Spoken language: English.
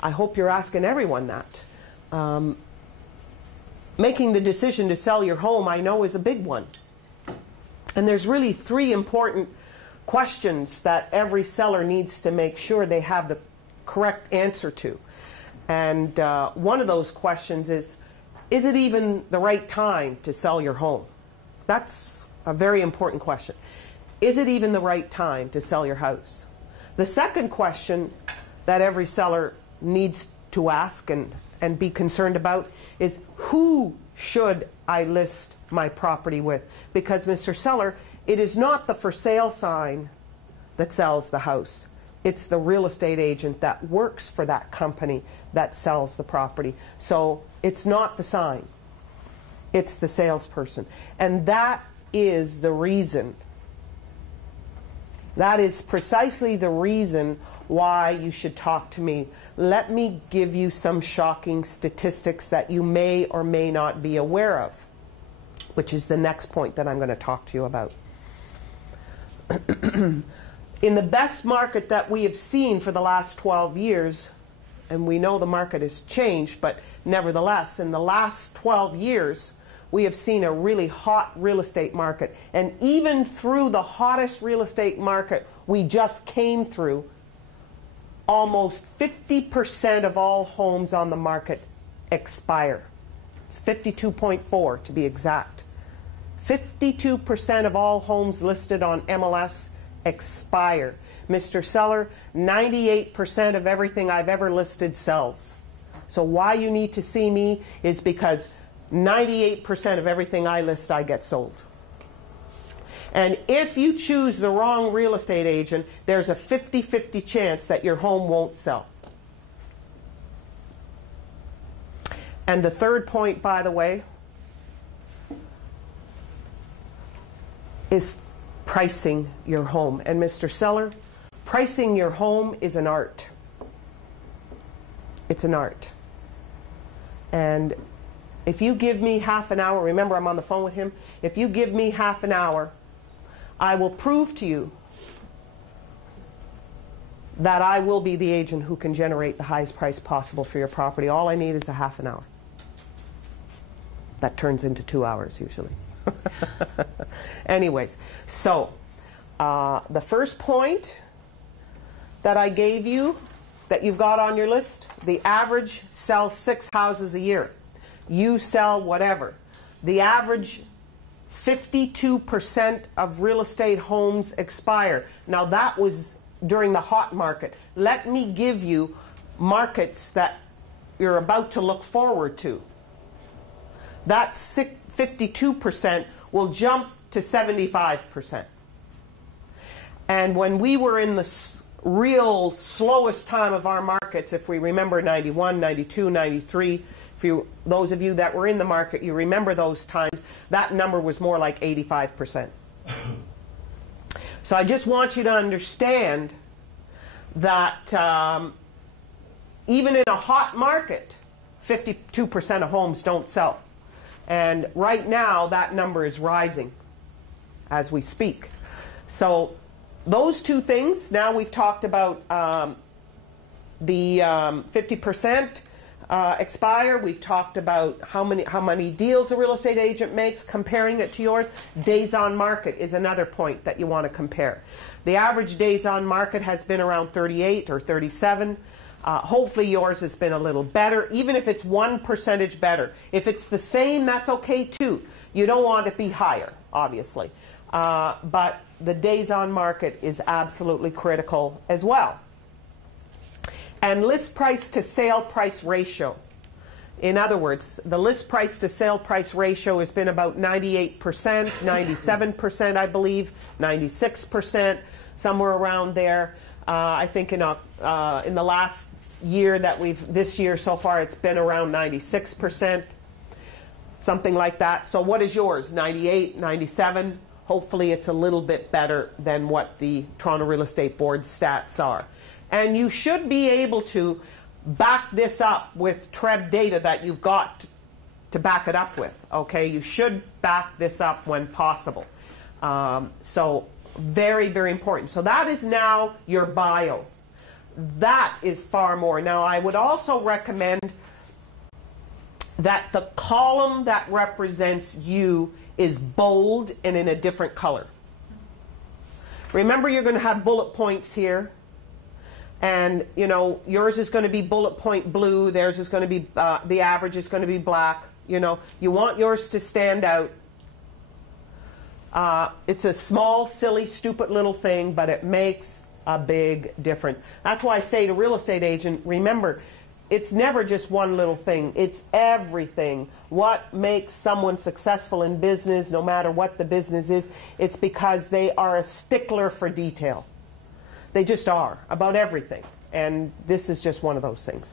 I hope you're asking everyone that. Making the decision to sell your home, I know, is a big one. And there's really three important questions that every seller needs to make sure they have the correct answer to. And one of those questions is it even the right time to sell your home? That's a very important question. Is it even the right time to sell your house? The second question that every seller needs to ask and be concerned about is, who should I list my property with? Because, Mr. Seller, it is not the for sale sign that sells the house. It's the real estate agent that works for that company that sells the property. So it's not the sign. It's the salesperson. And that is the reason. That is precisely the reason why you should talk to me. Let me give you some shocking statistics that you may or may not be aware of, which is the next point that I'm going to talk to you about. In the best market that we have seen for the last 12 years, and we know the market has changed, but nevertheless, in the last 12 years, we have seen a really hot real estate market. And even through the hottest real estate market we just came through, almost 50% of all homes on the market expire. It's 52.4 to be exact. 52% of all homes listed on MLS expire. Mr. Seller, 98% of everything I've ever listed sells. So why you need to see me is because 98% of everything I list, I get sold. And if you choose the wrong real estate agent, there's a 50-50 chance that your home won't sell. And the third point, by the way, is pricing your home. And Mr. Seller, pricing your home is an art. It's an art. And if you give me half an hour, remember I'm on the phone with him, if you give me half an hour, I will prove to you that I will be the agent who can generate the highest price possible for your property. All I need is a half an hour. That turns into 2 hours usually. Anyways, so the first point that I gave you that you've got on your list, the average sells 6 houses a year. You sell whatever. The average 52% of real estate homes expire. Now that was during the hot market. Let me give you markets that you're about to look forward to. That 52% will jump to 75%. And when we were in the real slowest time of our markets, if we remember 91, 92, 93, those of you that were in the market, you remember those times, that number was more like 85%. So I just want you to understand that even in a hot market, 52% of homes don't sell. And right now, that number is rising as we speak. So those two things, now we've talked about the 50% expire. We've talked about how many deals a real estate agent makes, comparing it to yours. Days on market is another point that you want to compare. The average days on market has been around 38 or 37. Hopefully yours has been a little better, even if it's 1% better. If it's the same, that's okay too. You don't want it to be higher, obviously. But the days on market is absolutely critical as well. And list price to sale price ratio. In other words, the list price to sale price ratio has been about 98%, 97%, I believe, 96%, somewhere around there. I think in the last year this year so far, it's been around 96%, something like that. So what is yours? 98, 97? Hopefully it's a little bit better than what the Toronto Real Estate Board stats are. And you should be able to back this up with TREB data that you've got to back it up with. Okay, you should back this up when possible. So very, very important. So that is now your bio. that is far more. Now, I would also recommend that the column that represents you is bold and in a different color. Remember, you're going to have bullet points here. And, you know, yours is going to be bullet point blue. Theirs is going to be, the average is going to be black. You know, you want yours to stand out. It's a small, silly, stupid little thing, but it makes a big difference. That's why I say to real estate agent, remember, it's never just one little thing. It's everything. What makes someone successful in business, no matter what the business is, it's because they are a stickler for detail. They just are, about everything. And this is just one of those things.